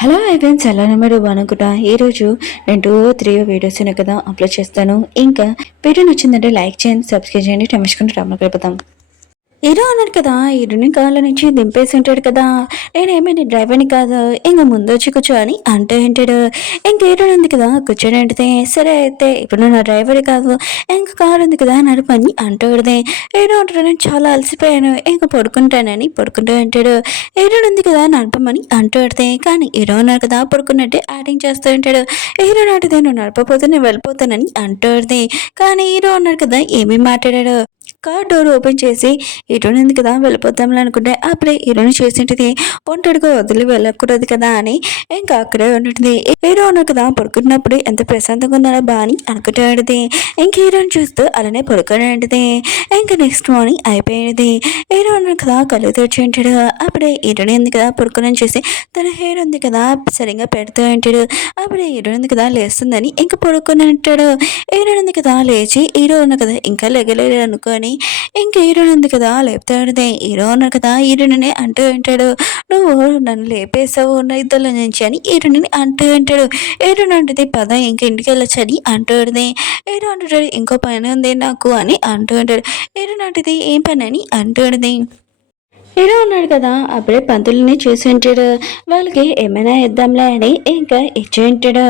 Hello ఐవెన్స్ ఎలా మీరు బాగునుకుంటా ఈరోజు నేను 2-3 వీడియోస్ కదా అప్లోడ్ చేస్తాను. ఇంకా వీడియో నచ్చిందంటే లైక్ చేయండి, సబ్స్క్రైబ్ చేయండి. టమస్కొని డ్రామా గడుపుదాం. హీరో అన్నాడు కదా, హీరోని కాళ్ళ నుంచి దింపేసి ఉంటాడు కదా, నేనేమైనా డ్రైవర్ని కాదు, ఇంక ముందు వచ్చి కూర్చో అని అంటూ ఉంటాడు. ఇంక హీరో ఉంది కదా కూర్చొని అంటే, సరే అయితే ఇప్పుడు నా డ్రైవర్ కాదు, ఇంక కారు ఉంది కదా నడపని అంటూ ఉంటుంది. హీరో అంటాడు, నేను చాలా అలసిపోయాను, ఇంక పడుకుంటానని పడుకుంటూ ఉంటాడు. హీరో ఉంది కదా నడపమని అంటూ పడితే, కానీ హీరో ఉన్నారు కదా పడుకున్నట్టే యాక్టింగ్ చేస్తూ ఉంటాడు. హీరో నాటితే నువ్వు నడపపోతే నేను వెళ్ళిపోతానని అంటూ పడితే, కానీ హీరో ఉన్నారు కదా ఏమీ మాట్లాడాడు. కార్ డోర్ ఓపెన్ చేసి హీరోయిన్ ఉంది కదా వెళ్ళిపోతాంలే అనుకుంటే అప్పుడే హీరోయిన్ చేసింటిది ఒంటరిగా వదిలి వెళ్ళకూడదు కదా అని ఇంకా అక్కడే ఉంటుంది. హీరో ఉన్నారు కదా పడుకున్నప్పుడు ఎంత ప్రశాంతంగా ఉన్నారో బా అని అనుకుంటాడిది. ఇంక హీరోయిన్ చూస్తూ అలానే పడుకునేది. ఇంకా నెక్స్ట్ మార్నింగ్ అయిపోయేది. హీరో ఉన్నారు కదా కళ్ళు తెరిచి ఉంటాడు. అప్పుడే హీరోయిన్ ఉంది కదా పడుకుని చూసి తన హెయిర్ ఉంది కదా సరిగ్గా పెడుతూ ఉంటాడు. అప్పుడే హీరోయిన్ ఉంది కదా లేస్తుందని ఇంకా పడుకుని ఉంటాడు. హీరోయిన్ ఉంది కదా లేచి హీరో ఉన్న కదా ఇంకా లెగలేడు అనుకొని ఇంకా హీరోయిన్ ఉంది కదా లేపుతాడితే, హీరో ఉన్నారు కదా హీరోయిన్ అంటూ ఉంటాడు, నువ్వు నన్ను లేపేసావు నా ఇద్దరు నుంచి అని హీరోయిన్ అంటూ ఉంటాడు. హీరోయిన్ అంటుంది పద ఇంక ఇంటికి వెళ్ళొచ్చని అంటూ ఉంటుంది. హీరో అంటాడు ఇంకో పని ఉంది నాకు అని అంటూ ఉంటాడు. హీరోయిన్ అంటుంది ఏం పని అని అంటూ ఉంటుంది. హీరో ఉన్నాడు కదా అప్పుడే పంతుల్ని చూసి ఉంటాడు. వాళ్ళకి ఏమైనా ఇద్దాంలే అని ఇంకా ఇచ్చి ఉంటాడు.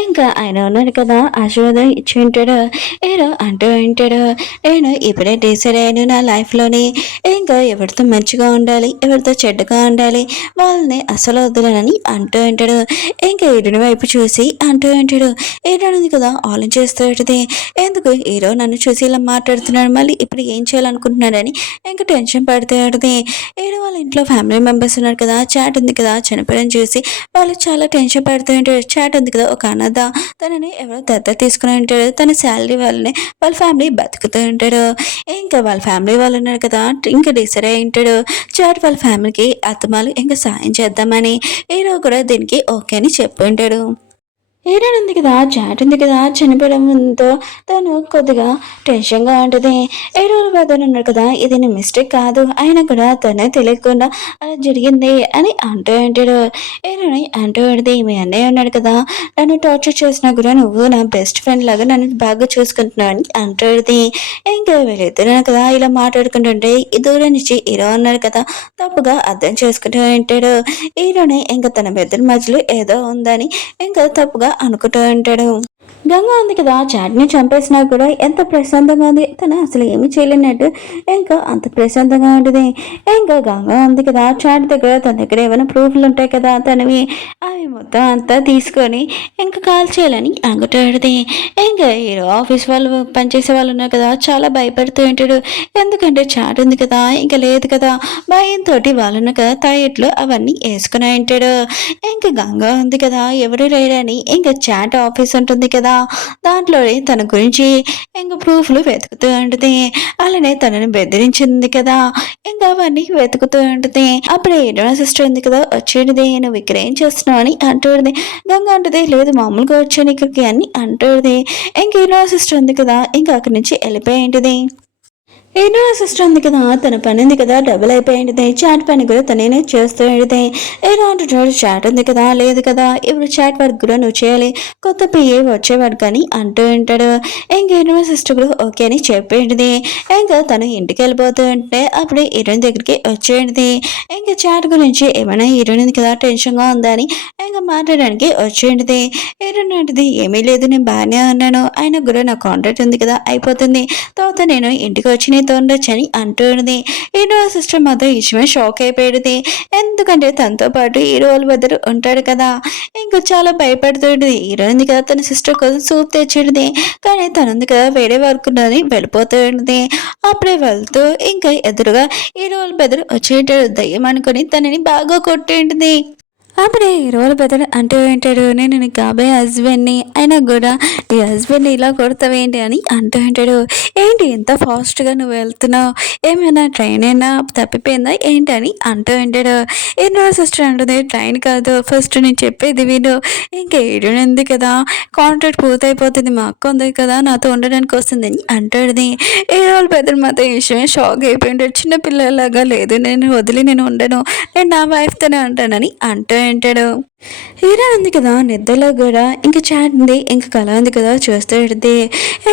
ఇంకా ఆయన ఉన్నాడు కదా ఆశీర్వాదం ఇచ్చి ఉంటాడు. హీరో అంటూ ఉంటాడు, నేను ఇప్పుడే డిసైడ్ అయ్యాను నా లైఫ్లోని ఇంకా ఎవరితో మంచిగా ఉండాలి, ఎవరితో చెడ్డగా ఉండాలి, వాళ్ళని అసలు వదలనని అంటూ ఉంటాడు. ఇంకా హీరోని వైపు చూసి అంటూ ఉంటాడు. హీరో ఉంది కదా ఆలోచిస్తూ ఉంటుంది, ఎందుకు హీరో నన్ను చూసి ఇలా మాట్లాడుతున్నాడు, మళ్ళీ ఇప్పుడు ఏం చేయాలనుకుంటున్నాడని ఇంకా టెన్షన్ పడుతూ ఉంటుంది. ఏదో వాళ్ళ ఇంట్లో ఫ్యామిలీ మెంబర్స్ ఉన్నారు కదా, చాట్ ఉంది కదా చనిపోయారని చూసి వాళ్ళు చాలా టెన్షన్ పడుతూ ఉంటారు. చాట్ ఉంది కదా ఒక అనాథ, తనని ఎవరో దత్త తీసుకుని ఉంటాడు, తన శాలరీ వాళ్ళని వాళ్ళ ఫ్యామిలీ బతుకుతూ ఉంటాడు. ఇంకా వాళ్ళ ఫ్యామిలీ వాళ్ళు ఉన్నారు కదా ఇంకా డిసైడ్ అయి ఉంటాడు చాట్ వాళ్ళ ఫ్యామిలీకి అత్తమాలు ఇంకా సాయం చేద్దామని. హీరో కూడా దీనికి ఓకే అని చెప్పి ఉంటాడు. హీరోయిన్ ఉంది కదా చాట్ ఉంది కదా చనిపోవడంతో తను కొద్దిగా టెన్షన్గా ఉంటుంది. హీరోల బ్రదర్ ఉన్నాడు కదా ఇది నీ మిస్టేక్ కాదు, అయినా కూడా తనే తెలియకుండా అలా జరిగింది అని అంటూ ఉంటాడు. హీరోని అంటూ ఉంటుంది, మీ అన్నయ్య ఉన్నాడు కదా నన్ను టార్చర్ చేసినా కూడా నువ్వు నా బెస్ట్ ఫ్రెండ్ లాగా నన్ను బాగా చూసుకుంటున్నావు అని అంటుంది. ఇంకా వీళ్ళిద్దరు కదా ఇలా మాట్లాడుకుంటుంటే ఈ దూరం నుంచి హీరో ఉన్నాడు కదా తప్పుగా అర్థం చేసుకుంటూ ఉంటాడు. హీరోని ఇంకా తన బెద్దల మధ్యలో ఏదో ఉందని ఇంకా తప్పుగా అనుకుంటూ ఉంటాడు. గంగ ఉంది కదా చాట్ని చంపేసినా కూడా ఎంత ప్రశాంతంగా ఉంది, తను అసలు ఏమి చేయలేనట్టు ఇంకా అంత ప్రశాంతంగా ఉంటుంది. ఇంకా గంగ ఉంది కదా చాట్ దగ్గర తన దగ్గర ఏమైనా ప్రూఫ్లు ఉంటాయి కదా తనవి, అవి మొత్తం అంతా తీసుకొని ఇంకా కాల్ చేయాలని అనుకుంటాడు. ఇంకా హీరో ఆఫీస్ వాళ్ళు పనిచేసే వాళ్ళు ఉన్నారు కదా చాలా భయపడుతూ ఉంటాడు, ఎందుకంటే చాట్ ఉంది కదా ఇంకా లేదు కదా భయంతో వాళ్ళు ఉన్న కదా తాయెట్లు అవన్నీ వేసుకుని ఉంటాడు. ఇంకా గంగ ఉంది కదా ఎవరు లేరని ఇంకా చాట్ ఆఫీస్ ఉంటుంది కదా దాంట్లోనే తన గురించి ఇంకా ప్రూఫ్లు వెతుకుతూ ఉంటుంది. అలానే తనని బెదిరించింది కదా ఇంకా అవన్నీ వెతుకుతూ ఉంటుంది. అప్పుడే ఏడో సిస్టర్ ఉంది కదా వచ్చేది, నువ్వు ఇక్కడ ఏం చేస్తున్నావు అని అంటుంది. గంగ అంటది లేదు మామూలుగా వచ్చాను ఇక్కడికి అని అంటుంది. ఇంక ఏడో సిస్టర్ ఉంది కదా ఇంకా అక్కడి నుంచి వెళ్ళిపోయింటిది. ఏదో సిస్టర్ ఉంది కదా తన పని ఉంది కదా డబుల్ అయిపోయింది, చాట్ పని కూడా తనేనే చేస్తూ ఉంటుంది. ఏదో అంటున్నాడు చాట్ ఉంది కదా లేదు కదా ఇప్పుడు చాట్ వర్క్ కూడా నువ్వు చేయాలి, కొత్త పిఏ వచ్చేవాడు కానీ అంటూ ఉంటాడు. ఇంకేనో సిస్టర్ కూడా ఓకే అని చెప్పేది. ఇంకా తను ఇంటికి వెళ్ళిపోతూ ఉంటే అప్పుడే హీరోయిన్ దగ్గరికి వచ్చేది. ఇంకా చాట్ గురించి ఏమైనా హీరోయిన్ కదా టెన్షన్గా ఉందా అని ఇంకా మాట్లాడడానికి వచ్చేది. హీరోయిన్ అంటది ఏమీ లేదు నేను బాగానే ఉన్నాను, అయినా కూడా నా కాంట్రాక్ట్ ఉంది కదా అయిపోతుంది, తర్వాత నేను ఇంటికి వచ్చి నీతో ఉండొచ్చని అంటుంది. హీరో సిస్టర్ మాత్రం ఇష్టమే షాక్ అయిపోయేది, ఎందుకంటే తనతో పాటు హీరో వాళ్ళ బద్దరు ఉంటాడు కదా ఇంకా చాలా భయపడుతుంది. హీరో ఉంది కదా తన సిస్టర్ కోసం సూప్ తెచ్చేది, కానీ తనుంది కదా వేరే వర్క్ ఉన్నది వెళ్ళిపోతుంది. అప్పుడే వెళ్తూ ఇంకా ఎదురుగా హీరో వాళ్ళ బెదరు వచ్చేటాడు, దయ్యం అనుకుని తనని బాగా కొట్టేంటిది. అప్పుడే హీరోల బ్రదర్ అంటూ ఉంటాడు, నేను నీ కాబోయే హస్బెండ్ని, అయినా కూడా ఈ హస్బెండ్ని ఇలా కొడతావేంటి అని అంటూ ఉంటాడు. ఏంటి ఎంత ఫాస్ట్గా నువ్వు వెళ్తున్నావు, ఏమైనా ట్రైన్ అయినా తప్పిపోయిందా ఏంటి అని అంటూ ఉంటాడు. ఎన్నో సిస్టర్ అంటుంది ట్రైన్ కాదు ఫస్ట్ నేను చెప్పేది విను, ఇంకా ఏడు ఉంది కదా కాంట్రాక్ట్ పూర్తయిపోతుంది, మా అక్క ఉంది కదా నాతో ఉండడానికి వస్తుందని అంటాడుది. హీరోల బ్రదర్ మాత్రం ఈ విషయమే షాక్ అయిపోయి ఉంటాడు, చిన్న పిల్లలాగా లేదు నేను వదిలి నేను ఉండను, నేను నా వైఫ్తోనే ఉంటానని అంటూ అంటాడు. హీరోయిన్ ఉంది కదా నిద్రలో కూడా ఇంకా చాట్ ఉంది ఇంకా కళ ఉంది కదా చూస్తూ పెడితే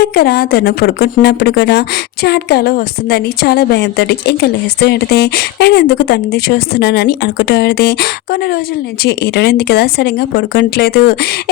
ఇక్కడ తను పడుకుంటున్నప్పుడు కూడా చాట్ కళ వస్తుందని చాలా భయంతో ఇంకా లేస్తూ పెడితే నేను ఎందుకు తనది చూస్తున్నానని అనుకుంటూ పెడితే కొన్ని రోజుల నుంచి హీరోయిన్ ఉంది కదా సరిగ్గా పడుకోవట్లేదు.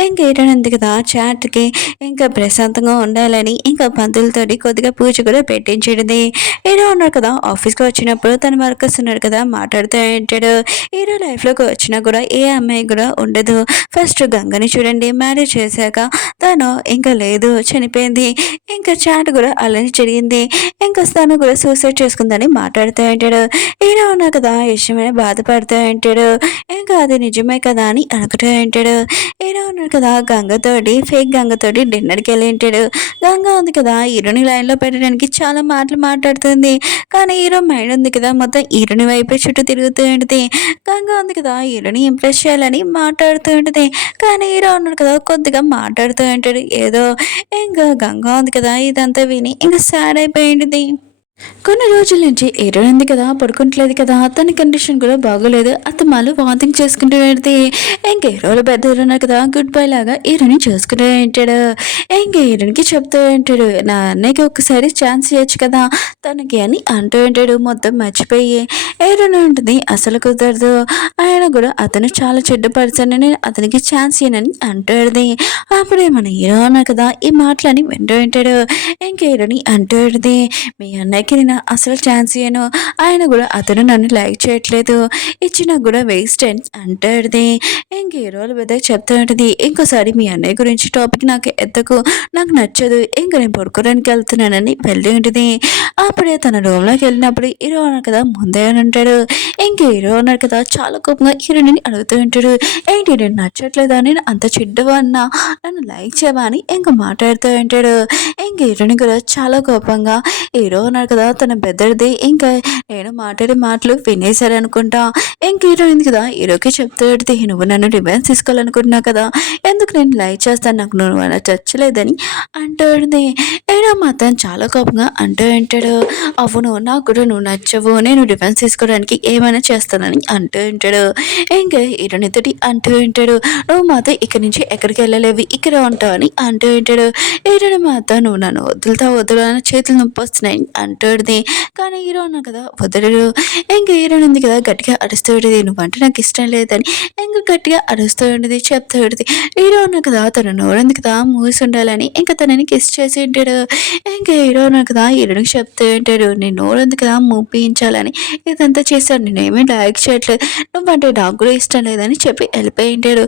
ఇంకా హీరోయిన్ ఉంది కదా చాట్కి ఇంకా ప్రశాంతంగా ఉండాలని ఇంకా పంతులతోటి కొద్దిగా పూజ కూడా పెట్టించేది. హీరో ఉన్నాడు కదా ఆఫీస్కి వచ్చినప్పుడు తన వర్కర్స్ ఉన్నాడు కదా మాట్లాడుతూ ఉంటాడు. హీరో లైఫ్లోకి వచ్చినా కూడా ఏ అమ్మాయి కూడా ఉండదు. ఫస్ట్ గంగని చూడండి మ్యారేజ్ చేశాక తను ఇంకా లేదు చనిపోయింది. ఇంకా చాట్ కూడా అలానే జరిగింది. ఇంకా తను కూడా సూసైడ్ చేసుకుందని మాట్లాడుతూ ఉంటాడు. హీరో ఉన్నా కదా ఇష్టమైన బాధపడుతూ ఉంటాడు. ఇంకా అది నిజమే కదా అని అనుకుంటూ ఉంటాడు. హీరో ఉన్నాడు కదా గంగతోటి ఫేక్ గంగతోటి డిన్నర్కి వెళ్ళి ఉంటాడు. గంగ ఉంది కదా హీరోని లైన్లో పెట్టడానికి చాలా మాటలు మాట్లాడుతుంది. కానీ హీరో మైండ్ ఉంది కదా మొత్తం హీరోని వైపే చుట్టూ తిరుగుతూ ఉంటుంది. గంగ ఉంది కదా హీరోని ఇంప్రెస్ చేయాలని మాట్లాడుతూ ఉంటుంది. కానీ హీరో ఉన్నాడు కదా కొద్దిగా మాట్లాడుతూ ఉంటాడు ఏదో. ఇంకా గంగ ఉంది కదా ఇదంతా విని ఇంకా సాడ్ అయిపోయింది. కొన్ని రోజుల నుంచి హీరోయిన్ ఉంది కదా పడుకుంటలేదు కదా తన కండిషన్ కూడా బాగోలేదు. అత్తమాలు వాంతింగ్ చేసుకుంటూ పెడితే ఇంక హీరోలు పెద్ద ఉన్నారు కదా గుడ్ బై లాగా హీరోని చూసుకుంటూ ఉంటాడు. ఇంక హీరోయిన్కి చెప్తూ ఉంటాడు నా అన్నయ్యకి ఒకసారి ఛాన్స్ ఇవ్వచ్చు కదా తనకి అని అంటూ ఉంటాడు. మొత్తం మర్చిపోయి హీరోయిన్ ఉంటుంది అసలు కుదరదు ఆయన కూడా అతను చాలా చెడ్డ పర్సన్ అని అతనికి ఛాన్స్ ఇవ్వనని అంటాడు. అప్పుడే మన హీరో అన్నా కదా ఈ మాటలని వింటూ ఉంటాడు. ఇంక హీరోని అంటూ ఉంటుంది మీ అన్నయ్యకి నేను అసలు ఛాన్స్ ఇయ్యను ఆయన కూడా అతను నన్ను లైక్ చేయట్లేదు ఇచ్చినా కూడా వేస్ట్ అని అంటాడుది. ఇంక హీరోలు పెద్ద చెప్తూ ఉంటుంది ఇంకోసారి మీ అన్నయ్య గురించి టాపిక్ నాకు ఎత్తకు నాకు నచ్చదు ఇంక నేను పడుకోవడానికి వెళ్తున్నానని వెళ్ళి ఉంటుంది. అప్పుడే తన రూమ్లోకి వెళ్ళినప్పుడు హీరో అన్నాడు కదా ముందే అని అంటాడు. ఇంక హీరో అన్నాడు కదా చాలా కోపంగా హీరోని అడుగుతూ ఉంటాడు ఏంటి నేను నచ్చట్లేదా నేను అంత చెడ్డవా అన్నా నన్ను లైక్ చేయవా అని ఇంక మాట్లాడుతూ ఉంటాడు. ఇంక హీరోని కూడా చాలా కోపంగా హీరో అన్నాడు కదా తన బెదర్ది ఇంకా నేను మాట్లాడే మాటలు వినేశారనుకుంటా. ఇంక హీరోయిన్ కదా హీరోకి చెప్తూ పెడితే నువ్వు నన్ను రివెంజ్ తీసుకోవాలనుకుంటున్నావు కదా ఎందుకు నేను లైక్ చేస్తాను నాకు నువ్వు అలా చచ్చలేదని అంటుంది. హీరో మాత్రం చాలా కోపంగా అంటూ ఉంటాడు అవును నాకు కూడా నువ్వు నచ్చవు నేను రివెంజ్ తీసుకోవడానికి ఏమైనా చేస్తానని అంటూ ఉంటాడు. ఇంకా హీరోని తోటి అంటూ ఉంటాడు నువ్వు మాత్రం ఇక్కడి నుంచి ఎక్కడికి వెళ్ళలేవు ఇక్కడ ఉంటావు అని అంటూ ఉంటాడు. హీరోని మాత్రం నువ్వు నన్ను వదులు చేతులు నొప్పి వస్తున్నాయి అంటాడుది. కానీ హీరో ఉన్నా కదా వదలడు. ఇంకా హీరోయిన్ ఉంది కదా గట్టిగా అరుస్తూ ఉండేది నువ్వంటే నాకు ఇష్టం లేదని ఇంకా గట్టిగా అరుస్తూ ఉండేది చెప్తూ ఉండేది. హీరో ఉన్నా కదా తన నోరుంది కదా మూసి ఉండాలని ఇంకా తనని కిస్ చేసి ఉంటాడు. ఇంకా హీరో ఉన్నా కదా హీరోయిన్కి చెప్తూ ఉంటాడు నేను నోరుంది కదా మూపించాలని ఇదంతా చేశాను నేనేమీ లైక్ చేయట్లేదు నువ్వంటే నాకు కూడా ఇష్టం లేదని చెప్పి వెళ్ళిపోయి ఉంటాడు.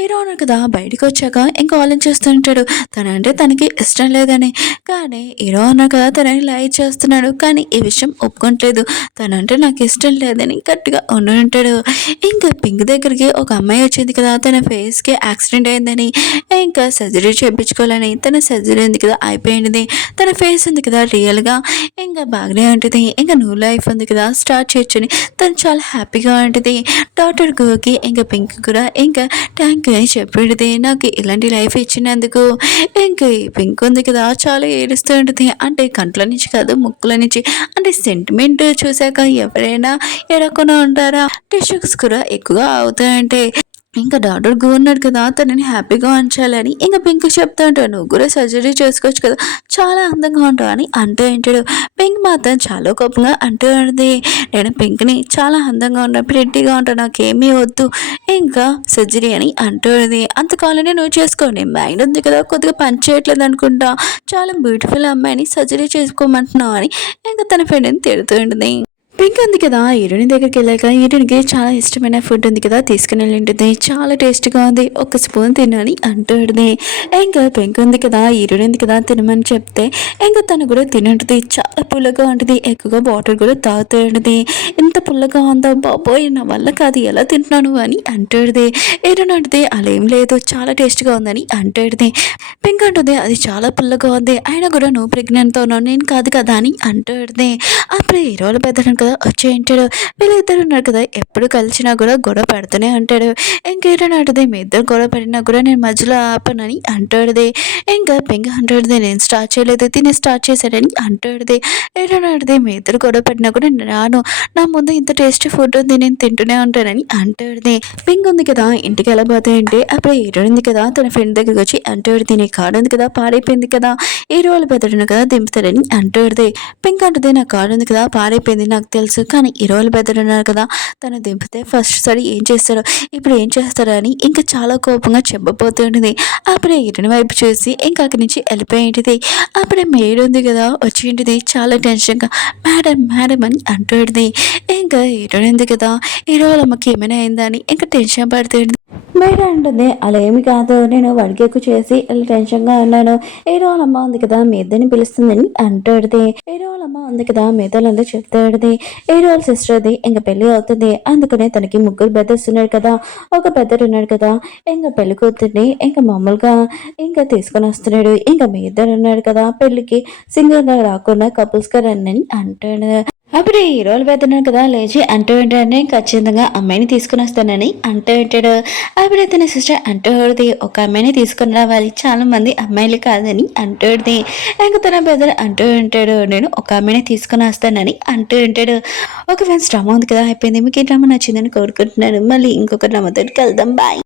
హీరో ఉన్నా కదా బయటకు వచ్చాక ఇంకా ఆలోచిస్తూ ఉంటాడు తనంటే తనకి ఇష్టం లేదని. కానీ హీరో అన్నా కదా తనని లైక్ చేస్తున్నాడు కానీ ఈ విషయం ఒప్పుకోవట్లేదు తనంటే నాకు ఇష్టం లేదని గట్టిగా ఉంటాడు. ఇంకా పింక్ దగ్గరికి ఒక అమ్మాయి వచ్చింది కదా తన ఫేస్కి యాక్సిడెంట్ అయిందని ఇంకా సర్జరీ చేయించుకోవాలని తన సర్జరీ ఉంది కదా అయిపోయింది. తన ఫేస్ ఉంది కదా రియల్గా ఇంకా బాగానే ఉంటుంది. ఇంకా న్యూ లైఫ్ ఉంది కదా స్టార్ట్ చేయొచ్చని తను చాలా హ్యాపీగా ఉంటుంది. డాక్టర్ గోకి ఇంకా పింక్ కూడా ఇంకా థ్యాంక్ యూ అని చెప్పేది నాకు ఇలాంటి లైఫ్ ఇచ్చినందుకు. ఇంకా ఈ పింక్ ఉంది కదా చాలా ఏడుస్తూ ఉంటుంది అంటే కంట్ల నుంచి కాదు ముక్కుల నుంచి అంటే సెంటిమెంట్ చూశాక ఎవరైనా ఎడకుండా ఉంటారా టిష్యూస్ కూడా ఎక్కువగా అవుతాయంటే ఇంకా డాక్టర్ ఉన్నాడు కదా తనని హ్యాపీగా ఉంచాలని ఇంకా పింక్ చెప్తా ఉంటాడు నువ్వు కూడా సర్జరీ చేసుకోవచ్చు కదా చాలా అందంగా ఉంటావు అని అంటూ ఉంటాడు. పింక్ మాత్రం చాలా కోపంగా అంటూ ఉంటుంది నేను పింక్ని చాలా అందంగా ఉంటాను ప్రెట్టీగా ఉంటాను నాకేమీ వద్దు ఇంకా సర్జరీ అని అంటుంది. అంతకాలనే నువ్వు చేసుకోండి మైండ్ ఉంది కదా కొద్దిగా పని చేయట్లేదు అనుకుంటా చాలా బ్యూటిఫుల్ అమ్మాయిని సర్జరీ చేసుకోమంటున్నావు అని ఇంకా తన ఫ్రెండ్ని తిడుతూ ఉంటుంది. పింక్ ఉంది కదా హీరోయిన్ దగ్గరికి వెళ్ళాక హీరోయిన్కి చాలా ఇష్టమైన ఫుడ్ ఉంది కదా తీసుకుని వెళ్ళి ఉంటుంది చాలా టేస్ట్గా ఉంది ఒక స్పూన్ తినని అంటుంది. ఇంకా పింక్ ఉంది కదా హీరోయిన్ ఉంది కదా తినమని చెప్తే ఇంకా తను కూడా తినంటుంది చాలా పుల్లగా ఉంటుంది ఎక్కువగా వాటర్ కూడా తాగుతూ ఉంటుంది. ఇంత పుల్లగా ఉందా బాబోయ్ నా వల్ల కాదు ఎలా తింటున్నాను అని అంటుంది. హీరోయిన్ అంటే అలా ఏం లేదు చాలా టేస్ట్గా ఉందని అంటుంది. పింక్ అంటుంది అది చాలా పుల్లగా ఉంది అయినా కూడా నువ్వు ప్రెగ్నెంట్తో ఉన్నావు నేను కాదు కదా అని అంటుంది. అప్పుడు హీరోలు పెద్దలను కదా వచ్చి ఉంటాడు. వీళ్ళిద్దరు ఉన్నారు కదా ఎప్పుడు కలిసినా కూడా గొడవ పడుతూనే ఉంటాడు. ఇంకేటని అంటది మీ ఇద్దరు గొడవ పడినా కూడా నేను మధ్యలో ఆపనని అంటాడుది. ఇంకా పెంగ అంటాడుది నేను స్టార్ట్ చేయలేదు తిని స్టార్ట్ చేశాడని అంటాడుది. ఏటని అంటది మీ ఇద్దరు గొడవ పడినా కూడా నేను రాను నా ముందు ఇంత టేస్టీ ఫుడ్ ఉంది నేను తింటూనే ఉంటానని అంటాడుది. పింక్ ఉంది కదా ఇంటికి ఎలా పోతాయంటే అప్పుడు హీరోయిన్ ఉంది కదా తన ఫ్రెండ్ దగ్గరికి వచ్చి అంటాడుది నీ కాడు ఉంది కదా పాడైపోయింది కదా ఈ రోజు బెదరును కదా దింపుతాడని అంటాడుది. పింక్ అంటది నా కాడు ఉంది కదా పాడైపోయింది నాకు తెలుసు కానీ ఈ రోజు బెదరున్నారు కదా తను దింపితే ఫస్ట్ సరి ఏం చేస్తాడో ఇప్పుడు ఏం చేస్తాడో అని ఇంకా చాలా కోపంగా చెప్పబోతుంటుంది. అప్పుడే హీరోయిన్ వైపు చూసి ఇంకా అక్కడి నుంచి వెళ్ళిపోయింటిది. అప్పుడే మేడ్ ఉంది కదా వచ్చింటిది చాలా టెన్షన్గా మేడం మేడం అని అంటాడుది. ఇంకా హీరోయిన్ ఉంది కదా హీరోల అమ్మకి ఏమైనా అయిందా అని ఇంకా టెన్షన్ పడుతుంది. మేడం అంటుంది అలా ఏమి కాదు నేను వాడికి ఎక్కువ చేసి ఇలా టెన్షన్గా ఉన్నాను. హీరో వాళ్ళ అమ్మ ఉంది కదా మీ ఇద్దరిని పిలుస్తుందని అంటాడుది. హీరో వాళ్ళ అమ్మ ఉంది కదా మిగతాలందరూ చెప్తాడుది. హీరో వాళ్ళ సిస్టర్ది ఇంకా పెళ్లి అవుతుంది అందుకనే తనకి ముగ్గురు బ్రదర్స్ ఉన్నారు కదా ఒక బ్రదర్ ఉన్నాడు కదా ఇంకా పెళ్లి కూతుర్ని ఇంకా మామూలుగా ఇంకా తీసుకొని వస్తున్నాడు. ఇంకా మీ ఇద్దరు ఉన్నారు కదా పెళ్లికి సింగర్ గా రాకుండా కపుల్స్ గా రండి అని అంటాడు. అప్పుడు హీరోలు పెడుతున్నాడు కదా లేచి అంటూ ఉంటాడని ఖచ్చితంగా అమ్మాయిని తీసుకుని వస్తానని అంటూ ఉంటాడు. అప్పుడే తన సిస్టర్ అంటూది ఒక అమ్మాయిని తీసుకుని రావాలి చాలా మంది అమ్మాయిలు కాదని అంటూది. ఇంకా తన బ్రదర్ అంటూ ఉంటాడు నేను ఒక అమ్మాయిని తీసుకుని వస్తానని అంటూ ఉంటాడు. ఒక ఫ్రెండ్స్ డ్రామా ఉంది కదా అయిపోయింది మీకు ఈ డ్రామా నచ్చిందని కోరుకుంటున్నాను. మళ్ళీ ఇంకొక డ్రామాతో వెళ్దాం బాయ్.